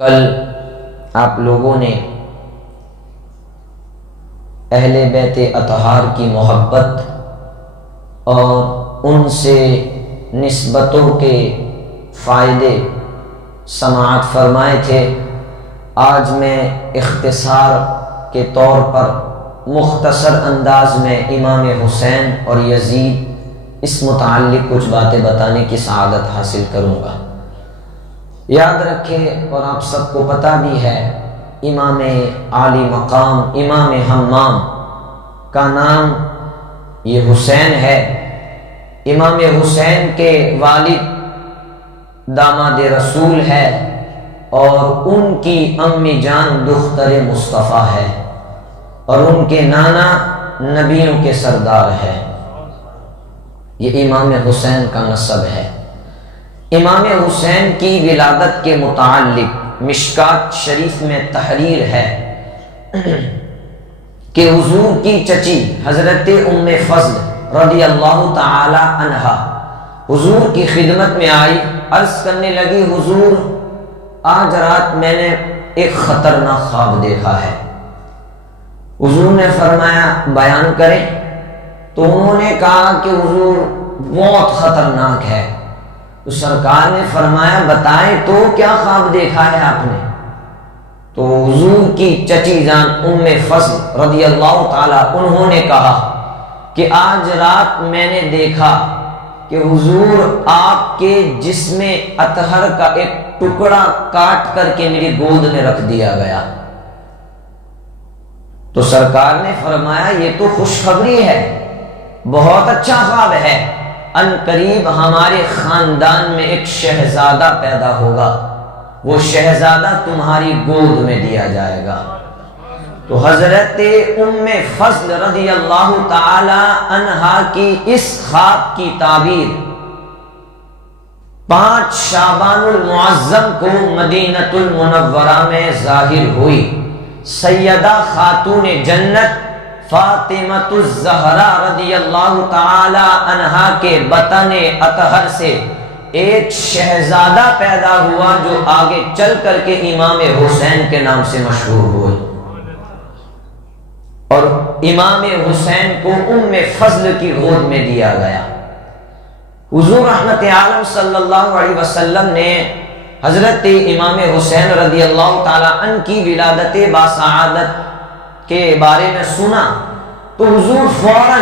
کل آپ لوگوں نے اہل بیت اطہار کی محبت اور ان سے نسبتوں کے فائدے سماعت فرمائے تھے۔ آج میں اختصار کے طور پر مختصر انداز میں امام حسین اور یزید اس متعلق کچھ باتیں بتانے کی سعادت حاصل کروں گا۔ یاد رکھیں، اور آپ سب کو پتہ بھی ہے، امام عالی مقام امام حمام کا نام یہ حسین ہے۔ امام حسین کے والد داماد رسول ہے اور ان کی امی جان دختر مصطفیٰ ہے اور ان کے نانا نبیوں کے سردار ہے۔ یہ امام حسین کا نسب ہے۔ امام حسین کی ولادت کے متعلق مشکات شریف میں تحریر ہے کہ حضور کی چچی حضرت ام فضل رضی اللہ تعالی عنہا حضور کی خدمت میں آئی، عرض کرنے لگی، حضور آج رات میں نے ایک خطرناک خواب دیکھا ہے۔ حضور نے فرمایا بیان کریں، تو انہوں نے کہا کہ حضور بہت خطرناک ہے۔ تو سرکار نے فرمایا بتائیں تو کیا خواب دیکھا ہے آپ نے؟ تو حضور کی چچی جان ام فضل رضی اللہ تعالی انہوں نے کہا کہ آج رات میں نے دیکھا کہ حضور آپ کے جسم اطہر کا ایک ٹکڑا کاٹ کر کے میری گود میں رکھ دیا گیا۔ تو سرکار نے فرمایا یہ تو خوشخبری ہے، بہت اچھا خواب ہے، ان قریب ہمارے خاندان میں ایک شہزادہ پیدا ہوگا، وہ شہزادہ تمہاری گود میں دیا جائے گا۔ تو حضرت ام فضل رضی اللہ تعالی عنہا کی اس خواب کی تعبیر 5 شعبان المعظم کو مدینہ المنورہ میں ظاہر ہوئی۔ سیدہ خاتون جنت فاطمہ الزہرا رضی اللہ تعالی عنہا کے بطن اطہر سے ایک شہزادہ پیدا ہوا جو آگے چل کر کے امام حسین کے نام سے مشہور ہوئے، اور امام حسین کو ام فضل کی گود میں دیا گیا۔ حضور رحمت عالم صلی اللہ علیہ وسلم نے حضرت امام حسین رضی اللہ تعالی عنہ کی ولادت باسعادت کے بارے میں سنا تو حضور فوراً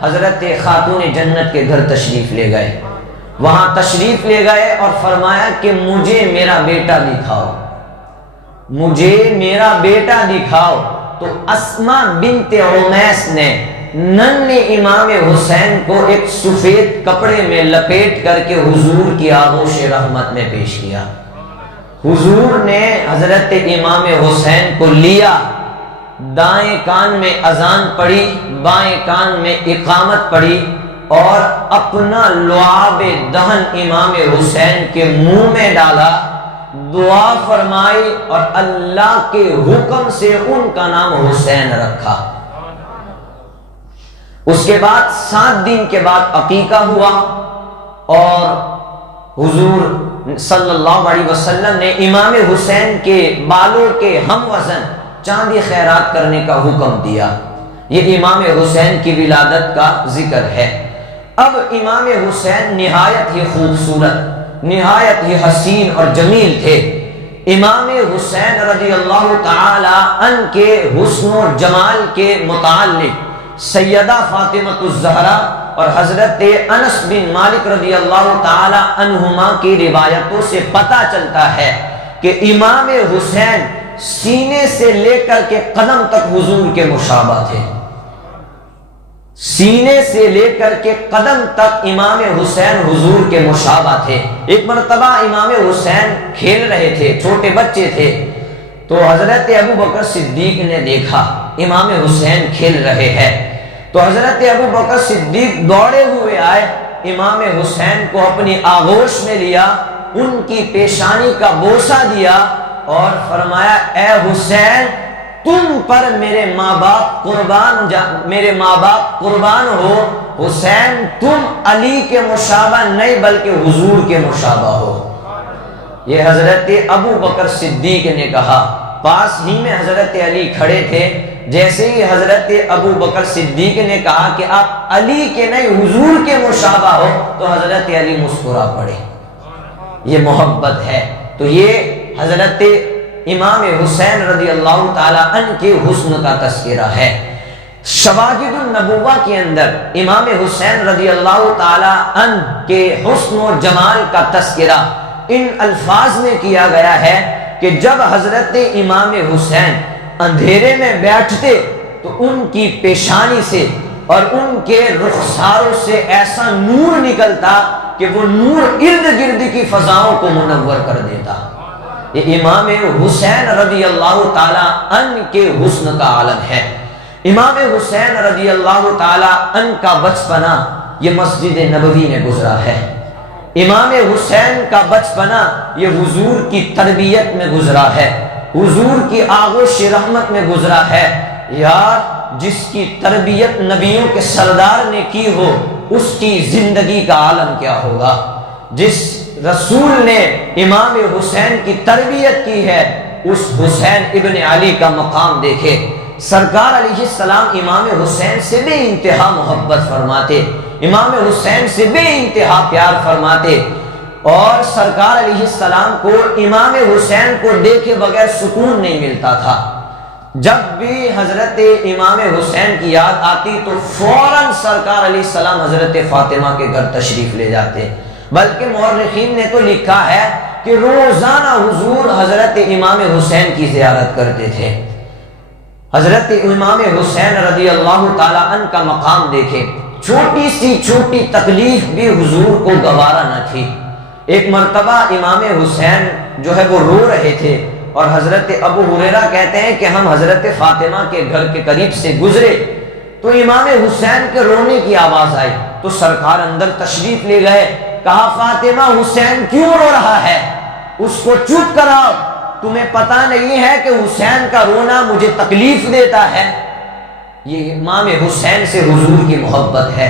حضرت خاتون جنت کے گھر تشریف لے گئے، وہاں تشریف لے گئے اور فرمایا کہ مجھے میرا بیٹا دکھاؤ، مجھے میرا بیٹا دکھاؤ۔ تو اسماء بنت عمیس نے ننھے امام حسین کو ایک سفید کپڑے میں لپیٹ کر کے حضور کی آغوش رحمت میں پیش کیا۔ حضور نے حضرت امام حسین کو لیا، دائیں کان میں اذان پڑھی، بائیں کان میں اقامت پڑھی، اور اپنا لعاب دہن امام حسین کے منہ میں ڈالا، دعا فرمائی اور اللہ کے حکم سے ان کا نام حسین رکھا۔ اس کے بعد 7 دن کے بعد عقیقہ ہوا اور حضور صلی اللہ علیہ وسلم نے امام حسین کے بالوں کے ہم وزن چاندی خیرات کرنے کا حکم دیا۔ یہ امام حسین کی ولادت کا ذکر ہے۔ اب امام حسین نہایت ہی خوبصورت، نہایت ہی حسین اور جمیل تھے۔ امام حسین رضی اللہ تعالی عنہ کے حسن و جمال کے متعلق سیدہ فاطمہ الزہرا اور حضرت انس بن مالک رضی اللہ تعالی عنہما کی روایتوں سے پتہ چلتا ہے کہ امام حسین سینے سے لے کر کے قدم تک حضور کے مشابہ تھے، سینے سے لے کر کے قدم تک امام حسین حضور کے مشابہ تھے۔ ایک مرتبہ امام حسین کھیل رہے تھے، چھوٹے بچے تھے، تو حضرت ابو بکر صدیق نے دیکھا امام حسین کھیل رہے ہیں، تو حضرت ابو بکر صدیق دوڑے ہوئے آئے، امام حسین کو اپنی آغوش میں لیا، ان کی پیشانی کا بوسہ دیا اور فرمایا اے حسین تم پر میرے ماں باپ قربان ہو، حسین تم علی کے مشابہ نہیں بلکہ حضور کے مشابہ ہو۔ یہ حضرت ابو بکر صدیق نے کہا، پاس ہی میں حضرت علی کھڑے تھے، جیسے ہی حضرت ابو بکر صدیق نے کہا کہ آپ علی کے نہیں حضور کے مشابہ ہو، تو حضرت علی مسکرا پڑے۔ یہ محبت ہے۔ تو یہ حضرت امام حسین رضی اللہ تعالی عنہ کے حسن کا تذکرہ ہے۔ شواہد النبوہ کے اندر امام حسین رضی اللہ تعالی عنہ کے حسن و جمال کا تذکرہ ان الفاظ میں کیا گیا ہے کہ جب حضرت امام حسین اندھیرے میں بیٹھتے تو ان کی پیشانی سے اور ان کے رخساروں سے ایسا نور نکلتا کہ وہ نور ارد گرد کی فضاؤں کو منور کر دیتا۔ یہ امام حسین رضی اللہ تعالی عنہ کے حسن کا عالم ہے۔ امام حسین رضی اللہ تعالی عنہ کا بچپنا یہ مسجد نبوی میں گزرا ہے۔ امام حسین کا بچپنا یہ حضور کی تربیت میں گزرا ہے، حضور کی آغوش رحمت میں گزرا ہے۔ یار جس کی تربیت نبیوں کے سردار نے کی ہو اس کی زندگی کا عالم کیا ہوگا۔ جس رسول نے امام حسین کی تربیت کی ہے اس حسین ابن علی کا مقام دیکھے۔ سرکار علیہ السلام امام حسین سے بے انتہا محبت فرماتے، امام حسین سے بے انتہا پیار فرماتے، اور سرکار علیہ السلام کو امام حسین کو دیکھے بغیر سکون نہیں ملتا تھا۔ جب بھی حضرت امام حسین کی یاد آتی تو فوراً سرکار علیہ السلام حضرت فاطمہ کے گھر تشریف لے جاتے، بلکہ مورخین نے تو لکھا ہے کہ روزانہ حضور حضرت امام حسین کی زیارت کرتے تھے۔ حضرت امام حسین رضی اللہ تعالی عنہ کا مقام دیکھے، چھوٹی سی چھوٹی تکلیف بھی حضور کو گوارا نہ تھی۔ ایک مرتبہ امام حسین جو ہے وہ رو رہے تھے اور حضرت ابو ہریرہ کہتے ہیں کہ ہم حضرت فاطمہ کے گھر کے قریب سے گزرے تو امام حسین کے رونے کی آواز آئی، تو سرکار اندر تشریف لے گئے، کہا فاطمہ حسین کیوں رو رہا ہے، اس کو چپ کراؤ، تمہیں پتہ نہیں ہے کہ حسین کا رونا مجھے تکلیف دیتا ہے۔ یہ امام حسین سے حضور کی محبت ہے۔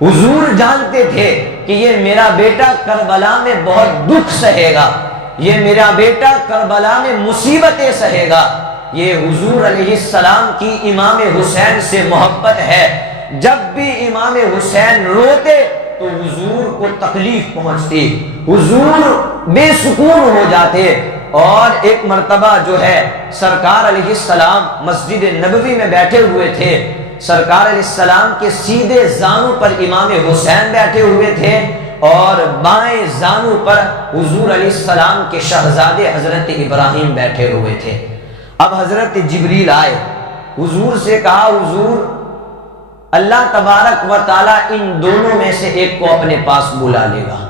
حضور جانتے تھے کہ یہ میرا بیٹا کربلا میں بہت دکھ سہے گا، یہ میرا بیٹا کربلا میں مصیبتیں سہے گا۔ یہ حضور علیہ السلام کی امام حسین سے محبت ہے۔ جب بھی امام حسین روتے تو حضور کو تکلیف پہنچتی، حضور بے سکون ہو جاتے۔ اور ایک مرتبہ جو ہے سرکار علیہ السلام مسجد نبوی میں بیٹھے ہوئے تھے، سرکار علیہ السلام کے سیدھے زانوں پر امام حسین بیٹھے ہوئے تھے اور بائیں زانوں پر حضور علیہ السلام کے شہزادے حضرت ابراہیم بیٹھے ہوئے تھے۔ اب حضرت جبریل آئے، حضور سے کہا حضور اللہ تبارک و تعالیٰ ان دونوں میں سے ایک کو اپنے پاس بلا لے گا۔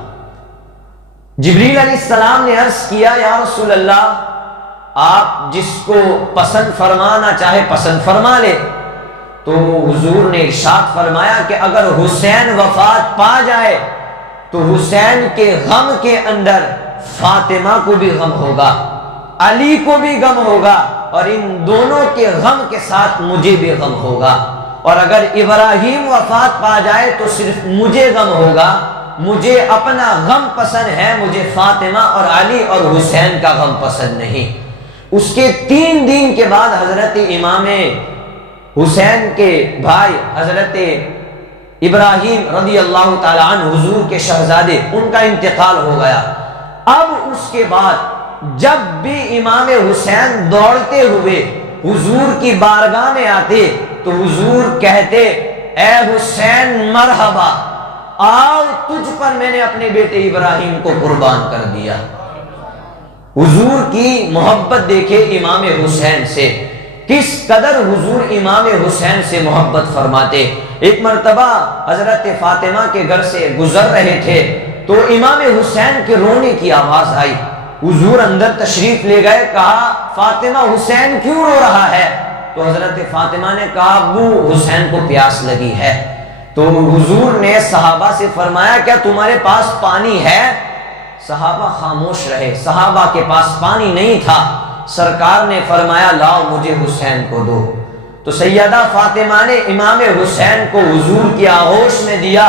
جبریل علیہ السلام نے عرض کیا یا رسول اللہ آپ جس کو پسند فرمانا چاہے پسند فرما لے۔ تو حضور نے ارشاد فرمایا کہ اگر حسین وفات پا جائے تو حسین کے غم کے اندر فاطمہ کو بھی غم ہوگا، علی کو بھی غم ہوگا، اور ان دونوں کے غم کے ساتھ مجھے بھی غم ہوگا، اور اگر ابراہیم وفات پا جائے تو صرف مجھے غم ہوگا، مجھے اپنا غم پسند ہے، مجھے فاطمہ اور علی اور حسین کا غم پسند نہیں۔ اس کے 3 دن کے بعد حضرت امام حسین کے بھائی حضرت ابراہیم رضی اللہ تعالی عنہ حضور کے شہزادے ان کا انتقال ہو گیا۔ اب اس کے بعد جب بھی امام حسین دوڑتے ہوئے حضور کی بارگاہ میں آتے تو حضور کہتے اے حسین مرحبا، آؤ تجھ پر میں نے اپنے بیٹے ابراہیم کو قربان کر دیا۔ حضور کی محبت دیکھے امام حسین سے، کس قدر حضور امام حسین سے محبت فرماتے۔ ایک مرتبہ حضرت فاطمہ کے گھر سے گزر رہے تھے تو امام حسین کے رونے کی آواز آئی، حضور اندر تشریف لے گئے، کہا فاطمہ حسین کیوں رو رہا ہے؟ تو حضرت فاطمہ نے کہا ابو حسین کو پیاس لگی ہے۔ تو حضور نے صحابہ سے فرمایا کیا تمہارے پاس پانی ہے؟ صحابہ خاموش رہے، صحابہ کے پاس پانی نہیں تھا۔ سرکار نے فرمایا لاؤ مجھے حسین کو دو۔ تو سیدہ فاطمہ نے امام حسین کو حضور کی آغوش میں دیا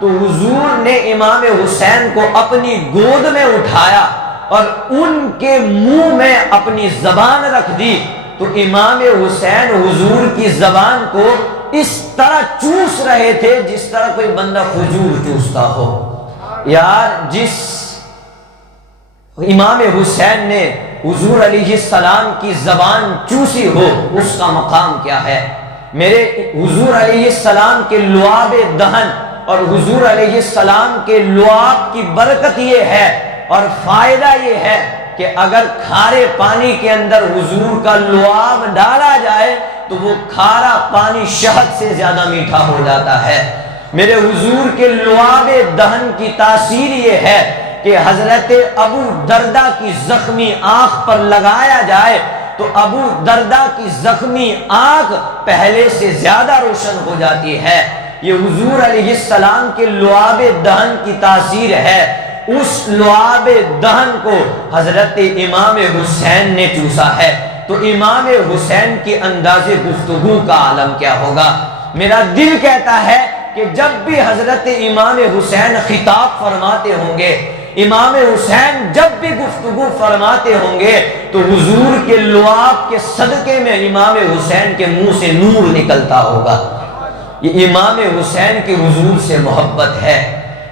تو حضور نے امام حسین کو اپنی گود میں اٹھایا اور ان کے منہ میں اپنی زبان رکھ دی تو امام حسین حضور کی زبان کو اس طرح چوس رہے تھے جس طرح کوئی بندہ کھجور چوستا ہو۔ یار جس امام حسین نے حضور علیہ السلام کی زبان چوسی ہو اس کا مقام کیا ہے؟ میرے حضور علیہ السلام کے لعاب دہن اور حضور علیہ السلام کے لعاب کی برکت یہ ہے اور فائدہ یہ ہے کہ اگر کھارے پانی کے اندر حضور کا لعاب ڈالا جائے تو وہ کھارا پانی شہد سے زیادہ میٹھا ہو جاتا ہے۔ میرے حضور کے لعاب دہن کی تاثیر یہ ہے کہ حضرت ابو دردہ کی زخمی آنکھ پر لگایا جائے تو ابو دردہ کی زخمی آنکھ پہلے سے زیادہ روشن ہو جاتی ہے۔ یہ حضور علیہ السلام کے لعاب دہن کی تاثیر ہے۔ اس لعاب دہن کو حضرت امام حسین نے چوسا ہے تو امام حسین کی انداز گفتگو کا عالم کیا ہوگا؟ میرا دل کہتا ہے کہ جب بھی حضرت امام حسین خطاب فرماتے ہوں گے، امام حسین جب بھی گفتگو فرماتے ہوں گے تو حضور کے لعاب کے صدقے میں امام حسین کے منہ سے نور نکلتا ہوگا۔ یہ امام حسین کی حضور سے محبت ہے،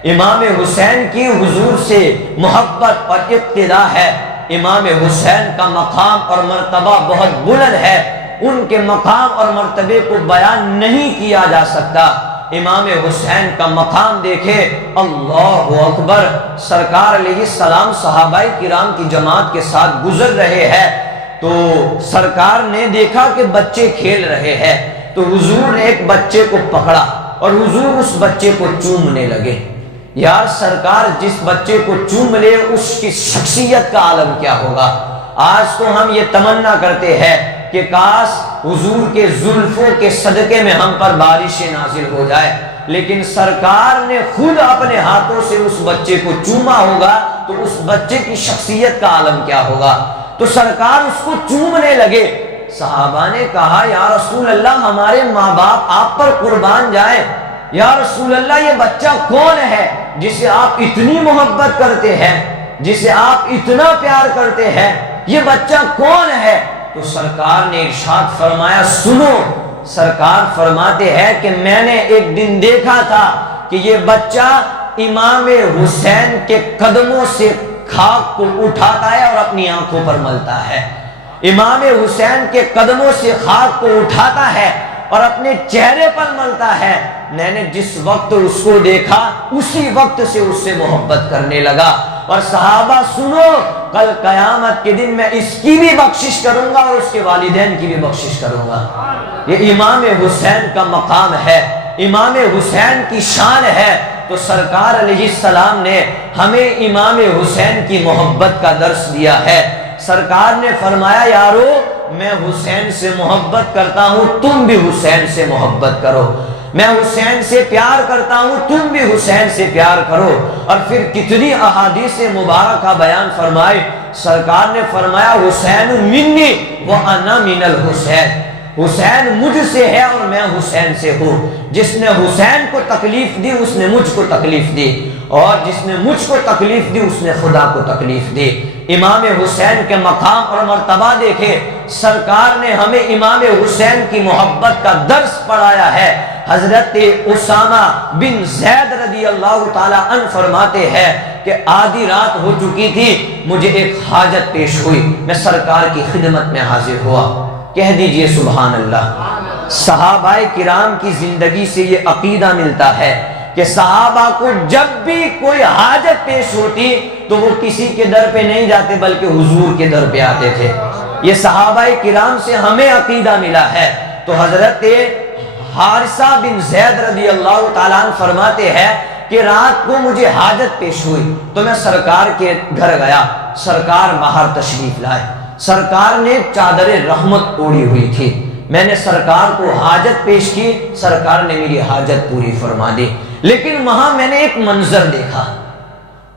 امام حسین کی حضور سے محبت اور اقتدا ہے۔ امام حسین کا مقام اور مرتبہ بہت بلند ہے، ان کے مقام اور مرتبے کو بیان نہیں کیا جا سکتا۔ امام حسین کا مقام دیکھے، اللہ اکبر، سرکار علیہ السلام صحابہ کرام کی جماعت کے ساتھ گزر رہے ہیں تو سرکار نے دیکھا کہ بچے کھیل رہے ہیں تو حضور نے ایک بچے کو پکڑا اور حضور اس بچے کو چومنے لگے۔ یار سرکار جس بچے کو چوم لے اس کی شخصیت کا عالم کیا ہوگا؟ آج تو ہم یہ تمنا کرتے ہیں کہ کاش حضور کے زلفوں کے صدقے میں ہم پر بارشیں نازل ہو جائے، لیکن سرکار نے خود اپنے ہاتھوں سے اس بچے کو چوما ہوگا تو اس بچے کی شخصیت کا عالم کیا ہوگا؟ تو سرکار اس کو چومنے لگے۔ صحابہ نے کہا یا رسول اللہ ہمارے ماں باپ آپ پر قربان جائیں، یا رسول اللہ یہ بچہ کون ہے جسے آپ اتنی محبت کرتے ہیں، جسے آپ اتنا پیار کرتے ہیں، یہ بچہ کون ہے؟ تو سرکار نے ارشاد فرمایا سنو، سرکار فرماتے ہیں کہ میں نے ایک دن دیکھا تھا کہ یہ بچہ امام حسین کے قدموں سے خاک کو اٹھاتا ہے اور اپنی آنکھوں پر ملتا ہے، امام حسین کے قدموں سے خاک کو اٹھاتا ہے اور اپنے چہرے پر ملتا ہے۔ میں نے جس وقت اس کو دیکھا اسی وقت سے اس سے محبت کرنے لگا۔ اور صحابہ سنو، کل قیامت کے دن میں اس کی بھی بخشش کروں گا اور اس کے والدین کی بھی بخشش کروں گا۔ یہ امام حسین کا مقام ہے، امام حسین کی شان ہے۔ تو سرکار علیہ السلام نے ہمیں امام حسین کی محبت کا درس دیا ہے۔ سرکار نے فرمایا یارو میں حسین سے محبت کرتا ہوں، تم بھی حسین سے محبت کرو، میں حسین سے پیار کرتا ہوں، تم بھی حسین سے پیار کرو۔ اور پھر کتنی احادیث مبارکہ بیان فرمائے، سرکار نے فرمایا حسین منی وانا من الحسین، حسین مجھ سے ہے اور میں حسین سے ہوں۔ جس نے حسین کو تکلیف دی اس نے مجھ کو تکلیف دی، اور جس نے مجھ کو تکلیف دی اس نے خدا کو تکلیف دی۔ امام حسین کے مقام اور مرتبہ دیکھے، سرکار نے ہمیں امام حسین کی محبت کا درس پڑھایا ہے۔ حضرت اسامہ بن زید رضی اللہ تعالیٰ عنہ فرماتے ہیں کہ آدھی رات ہو چکی تھی، مجھے ایک حاجت پیش ہوئی، میں سرکار کی خدمت میں حاضر ہوا۔ کہہ دیجئے سبحان اللہ۔ صحابہ کرام کی زندگی سے یہ عقیدہ ملتا ہے کہ صحابہ کو جب بھی کوئی حاجت پیش ہوتی تو وہ کسی کے در پہ نہیں جاتے بلکہ حضور کے در پہ آتے تھے۔ یہ صحابہ کرام سے ہمیں عقیدہ ملا ہے۔ تو حضرت حارثہ بن زید رضی اللہ تعالیٰ عنہ فرماتے ہیں کہ رات کو مجھے حاجت پیش ہوئی تو میں سرکار کے گھر گیا، سرکار باہر تشریف لائے، سرکار نے چادر رحمت اوڑھی ہوئی تھی، میں نے سرکار کو حاجت پیش کی، سرکار نے میری حاجت پوری فرما دی۔ لیکن وہاں میں نے ایک منظر دیکھا،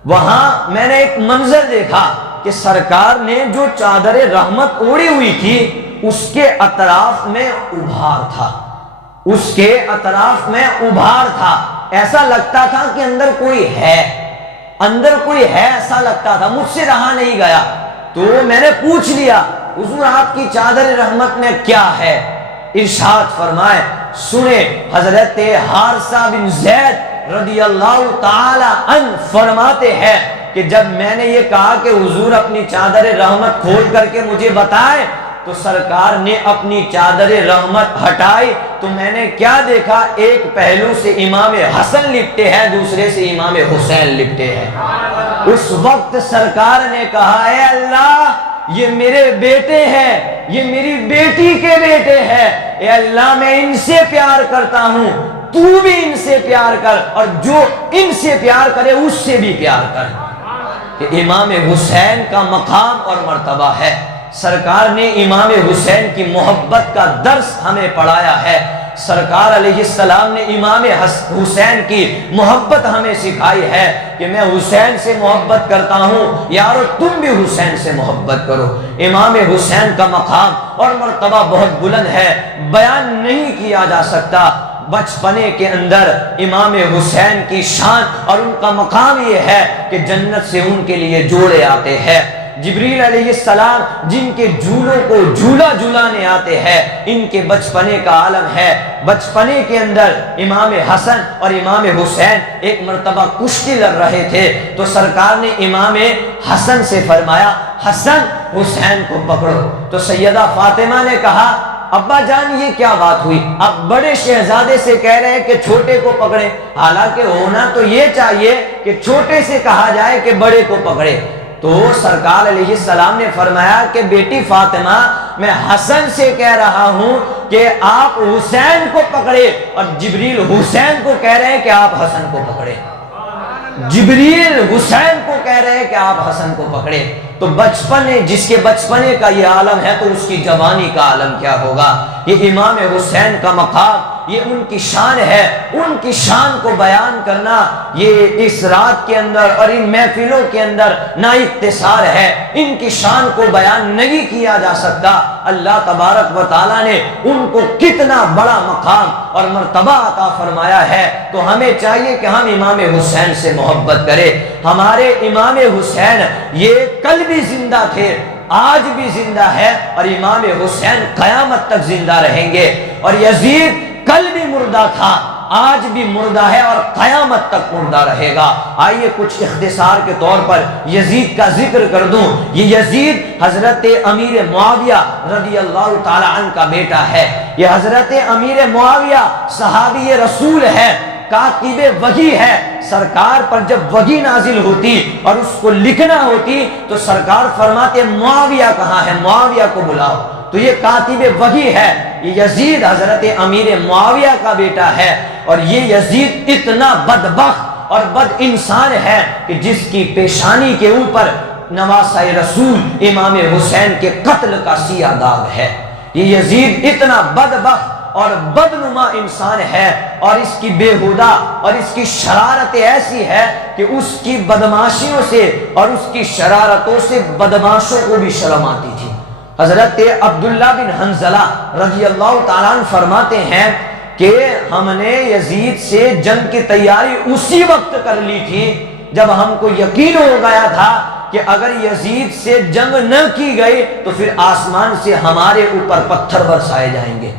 وہاں میں نے ایک منظر دیکھا کہ سرکار نے جو چادر رحمت اوڑھی ہوئی تھی اس کے اطراف میں ابھار تھا، اس کے اطراف میں ابھار تھا، ایسا لگتا تھا کہ اندر کوئی ہے۔ اندر کوئی ہے ایسا لگتا تھا، مجھ سے رہا نہیں گیا، تو میں نے پوچھ لیا حضور آپ کی چادر رحمت میں کیا ہے؟ ارشاد فرمائے، سنے حضرت حارثہ بن زید رضی اللہ تعالی عنہ فرماتے ہیں کہ جب میں نے یہ کہا کہ حضور اپنی چادر رحمت کھول کر کے مجھے بتائیں، تو سرکار نے اپنی چادر رحمت ہٹائی تو میں نے کیا دیکھا، ایک پہلو سے امام حسن لپٹے ہیں، دوسرے سے امام حسین لپٹے ہیں۔ اس وقت سرکار نے کہا، اے اللہ یہ میرے بیٹے ہیں، یہ میری بیٹی کے بیٹے ہیں، اے اللہ میں ان سے پیار کرتا ہوں، تو بھی ان سے پیار کر، اور جو ان سے پیار کرے اس سے بھی پیار کر۔ کہ امام حسین کا مقام اور مرتبہ ہے، سرکار نے امام حسین کی محبت کا درس ہمیں پڑھایا ہے، سرکار علیہ السلام نے امام حسین کی محبت ہمیں سکھائی ہے کہ میں حسین سے محبت کرتا ہوں، یارو تم بھی حسین سے محبت کرو۔ امام حسین کا مقام اور مرتبہ بہت بلند ہے، بیان نہیں کیا جا سکتا۔ بچپنے کے اندر امام حسین کی شان اور ان کا مقام یہ ہے کہ جنت سے ان کے لیے جوڑے آتے ہیں، جبریل علیہ السلام جن کے جھولوں کو جھولا جھولانے آتے ہیں، ان کے بچپنے کا عالم ہے۔ بچپنے کے اندر امام حسن اور امام حسین ایک مرتبہ کشتی لڑ رہے تھے، تو سرکار نے امام حسن سے فرمایا حسن حسین کو پکڑو، تو سیدہ فاطمہ نے کہا ابا جان یہ کیا بات ہوئی، اب بڑے شہزادے سے کہہ رہے ہیں کہ چھوٹے کو پکڑے، حالانکہ ہونا تو یہ چاہیے کہ چھوٹے سے کہا جائے کہ بڑے کو پکڑے۔ تو سرکار علیہ السلام نے فرمایا کہ بیٹی فاطمہ میں حسن سے کہہ رہا ہوں کہ آپ حسین کو پکڑے، اور جبریل حسین کو کہہ رہے ہیں کہ آپ حسن کو پکڑے، جبریل حسین کو کہہ رہے ہیں کہ آپ حسن کو پکڑے۔ تو بچپنے، جس کے بچپنے کا یہ عالم ہے تو اس کی جوانی کا عالم کیا ہوگا۔ یہ امام حسین کا مقام، یہ ان کی شان ہے، ان کی شان کو بیان کرنا یہ اس رات کے اندر اور ان محفلوں کے اندر نا اختصار ہے، ان کی شان کو بیان نہیں کیا جا سکتا۔ اللہ تبارک و تعالیٰ نے ان کو کتنا بڑا مقام اور مرتبہ عطا فرمایا ہے، تو ہمیں چاہیے کہ ہم امام حسین سے محبت کریں۔ ہمارے امام حسین یہ کل بھی زندہ تھے، آج بھی زندہ ہے، اور امام حسین قیامت تک زندہ رہیں گے۔ اور یزید کل بھی مردہ تھا، آج بھی مردہ ہے اور قیامت تک مردہ رہے گا۔ آئیے کچھ اختصار کے طور پر یزید کا ذکر کر دوں۔ یہ یزید حضرت امیر معاویہ رضی اللہ تعالی عنہ کا بیٹا ہے۔ یہ حضرت امیر معاویہ صحابی رسول ہے، کاتب وحی ہے۔ سرکار پر جب وحی نازل ہوتی اور اس کو لکھنا ہوتی تو سرکار فرماتے معاویہ کہاں ہے، معاویہ کو بلاؤ، تو یہ کاتب وحی ہے۔ یہ یزید حضرت امیر معاویہ کا بیٹا ہے، اور یہ یزید اتنا بدبخت اور بد انسان ہے کہ جس کی پیشانی کے اوپر نواسہ رسول امام حسین کے قتل کا سیاہ داغ ہے۔ یہ یزید اتنا بدبخت اور بدنما انسان ہے، اور اس کی بےہودہ اور اس کی شرارت ایسی ہے کہ اس کی بدماشیوں سے اور اس کی شرارتوں سے بدماشوں کو بھی شرم آتی تھی۔ حضرت عبداللہ بن حنظلہ رضی اللہ تعالیٰ عنہ فرماتے ہیں کہ ہم نے یزید سے جنگ کی تیاری اسی وقت کر لی تھی جب ہم کو یقین ہو گیا تھا کہ اگر یزید سے جنگ نہ کی گئی تو پھر آسمان سے ہمارے اوپر پتھر برسائے جائیں گے،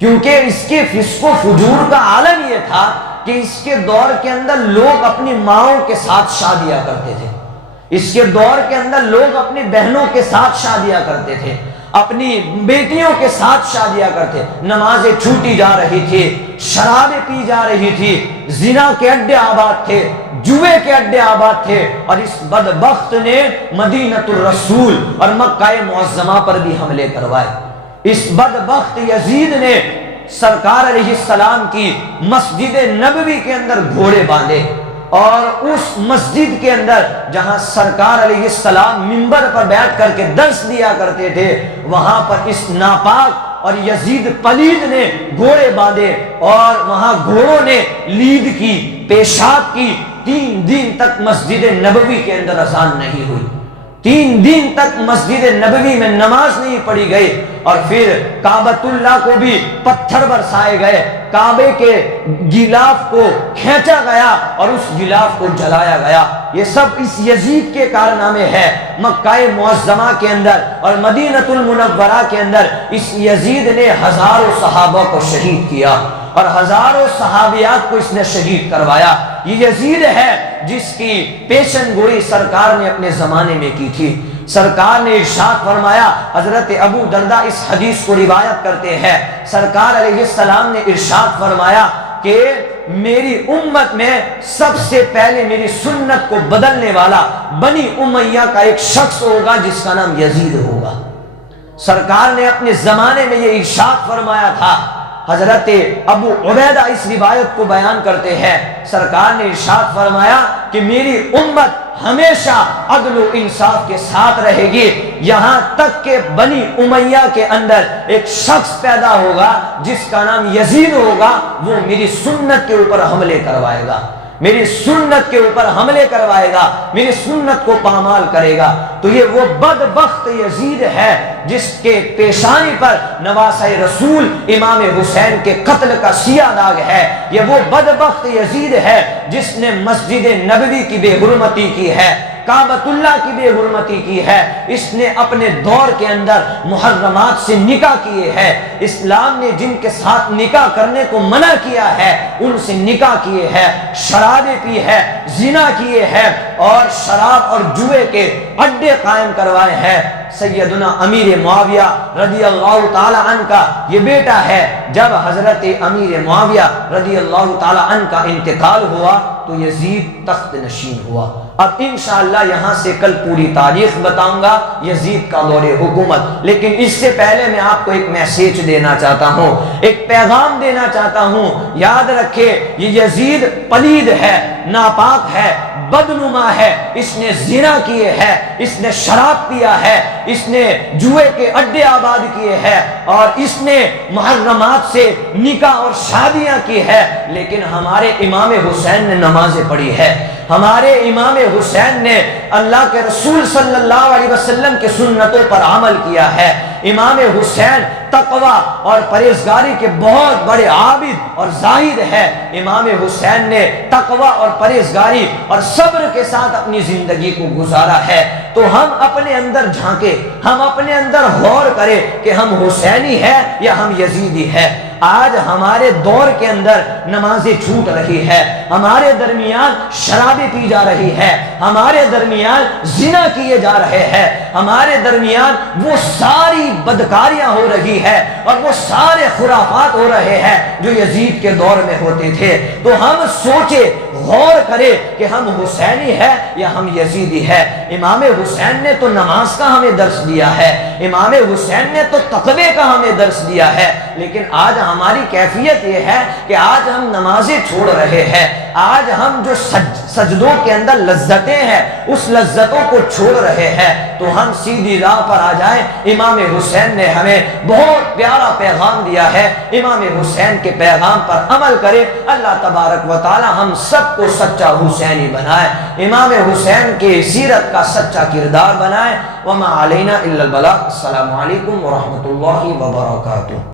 کیونکہ اس کے فسق و فجور کا عالم یہ تھا کہ اس کے دور کے اندر لوگ اپنی ماؤں کے ساتھ شادیاں کرتے تھے، اس کے دور کے اندر لوگ اپنی بہنوں کے ساتھ شادیاں کرتے تھے، اپنی بیٹیوں کے ساتھ شادیاں کرتے، نمازیں چھوٹی جا رہی تھی، شرابیں پی جا رہی تھی، زنا کے اڈے آباد تھے، جوئے کے اڈے آباد تھے، اور اس بدبخت نے مدینۃ الرسول اور مکہ معظمہ پر بھی حملے کروائے۔ اس بدبخت یزید نے سرکار علیہ السلام کی مسجد نبوی کے اندر گھوڑے باندھے، اور اس مسجد کے اندر جہاں سرکار علیہ السلام منبر پر بیٹھ کر کے درس دیا کرتے تھے، وہاں پر اس ناپاک اور یزید پلید نے گھوڑے باندھے، اور وہاں گھوڑوں نے لید کی، پیشاب کی، 3 دن تک مسجد نبوی کے اندر اذان نہیں ہوئی۔ 3 دن تک مسجد نبوی میں نماز نہیں پڑھی گئی، اور پھر کعبۃ اللہ کو بھی پتھر برسائے گئے، کعبے کے غلاف کو کھینچا گیا اور اس غلاف کو جلایا گیا۔ یہ سب اس یزید کے کارنامے ہے۔ مکہ معظمہ کے اندر اور مدینہ المنورہ کے اندر اس یزید نے ہزاروں صحابہ کو شہید کیا اور ہزاروں صحابیات کو اس نے شہید کروایا۔ یہ یزید ہے جس کی پیشن گوئی سرکار نے اپنے زمانے میں کی تھی۔ سرکار نے ارشاد فرمایا، حضرت ابو درداء اس حدیث کو روایت کرتے ہیں، سرکار علیہ السلام نے ارشاد فرمایا کہ میری امت میں سب سے پہلے میری سنت کو بدلنے والا بنی امیہ کا ایک شخص ہوگا جس کا نام یزید ہوگا۔ سرکار نے اپنے زمانے میں یہ ارشاد فرمایا تھا۔ حضرت ابو عبیدہ اس روایت کو بیان کرتے ہیں، سرکار نے ارشاد فرمایا کہ میری امت ہمیشہ عدل و انصاف کے ساتھ رہے گی، یہاں تک کہ بنی امیہ کے اندر ایک شخص پیدا ہوگا جس کا نام یزید ہوگا، وہ میری سنت کے اوپر حملے کروائے گا، میری سنت کے اوپر حملے کروائے گا، میری سنت کو پامال کرے گا۔ تو یہ وہ بدبخت یزید ہے جس کے پیشانی پر نواسہ رسول امام حسین کے قتل کا سیاہ داغ ہے۔ یہ وہ بدبخت یزید ہے جس نے مسجد نبوی کی بے حرمتی کی ہے، کعبۃ اللہ کی بے حرمتی کی ہے، اس نے اپنے دور کے اندر محرمات سے نکاح کیے ہیں، اسلام نے جن کے ساتھ نکاح کرنے کو منع کیا ہے ان سے نکاح کیے ہیں، شرابیں پی ہے، زنا کیے ہیں اور شراب اور جوئے کے اڈے قائم کروائے ہیں۔ سیدنا امیر معاویہ رضی اللہ تعالی عنہ کا یہ بیٹا ہے، جب حضرت امیر معاویہ رضی اللہ تعالی عنہ کا انتقال ہوا تو یزید تخت نشین ہوا۔ اب انشاءاللہ یہاں سے کل پوری تاریخ بتاؤں گا یزید کا دور حکومت، لیکن اس سے پہلے میں آپ کو ایک میسیج دینا چاہتا ہوں، ایک پیغام دینا چاہتا ہوں۔ یاد رکھے یہ یزید پلید ہے، ناپاک ہے، بدنما ہے، اس نے زنا کیے ہے، اس نے شراب پیا ہے، اس نے جوئے کے اڈے آباد کیے ہیں اور اس نے محرمات سے نکاح اور شادیاں کی ہے، لیکن ہمارے امام حسین نے نمازیں پڑھی ہے، ہمارے امام حسین نے اللہ کے رسول صلی اللہ علیہ وسلم کے سنتوں پر عمل کیا ہے۔ امام حسین تقوی اور پرہیزگاری کے بہت بڑے عابد اور زاہد ہے۔ امام حسین نے تقوی اور پرہیزگاری اور صبر کے ساتھ اپنی زندگی کو گزارا ہے۔ تو ہم اپنے اندر جھانکے، ہم اپنے اندر غور کریں کہ ہم حسینی ہے یا ہم یزیدی ہے۔ آج ہمارے دور کے اندر نمازیں چھوٹ رہی ہے، ہمارے درمیان شرابیں پی جا رہی ہے، ہمارے درمیان زنا کیے جا رہے ہیں، ہمارے درمیان وہ ساری بدکاریاں ہو رہی ہے اور وہ سارے خرافات ہو رہے ہیں جو یزید کے دور میں ہوتے تھے۔ تو ہم سوچے، غور کرے کہ ہم حسینی ہے یا ہم یزیدی ہے۔ امام حسین نے تو نماز کا ہمیں درس دیا ہے، امام حسین نے تو تقوی کا ہمیں درس دیا ہے، لیکن آج ہماری کیفیت یہ ہے کہ آج ہم نمازیں چھوڑ رہے ہیں، آج ہم جو سجدوں کے اندر لذتیں ہیں اس لذتوں کو چھوڑ رہے ہیں۔ تو ہم سیدھی راہ پر آ جائیں۔ امام حسین نے ہمیں بہت پیارا پیغام دیا ہے، امام حسین کے پیغام پر عمل کرے۔ اللہ تبارک و تعالی ہم سب کو سچا حسینی بنائے، امام حسین کے سیرت کا سچا کردار بنائے۔ وما علینا الا البلاغ۔ السلام علیکم ورحمۃ اللہ وبرکاتہ۔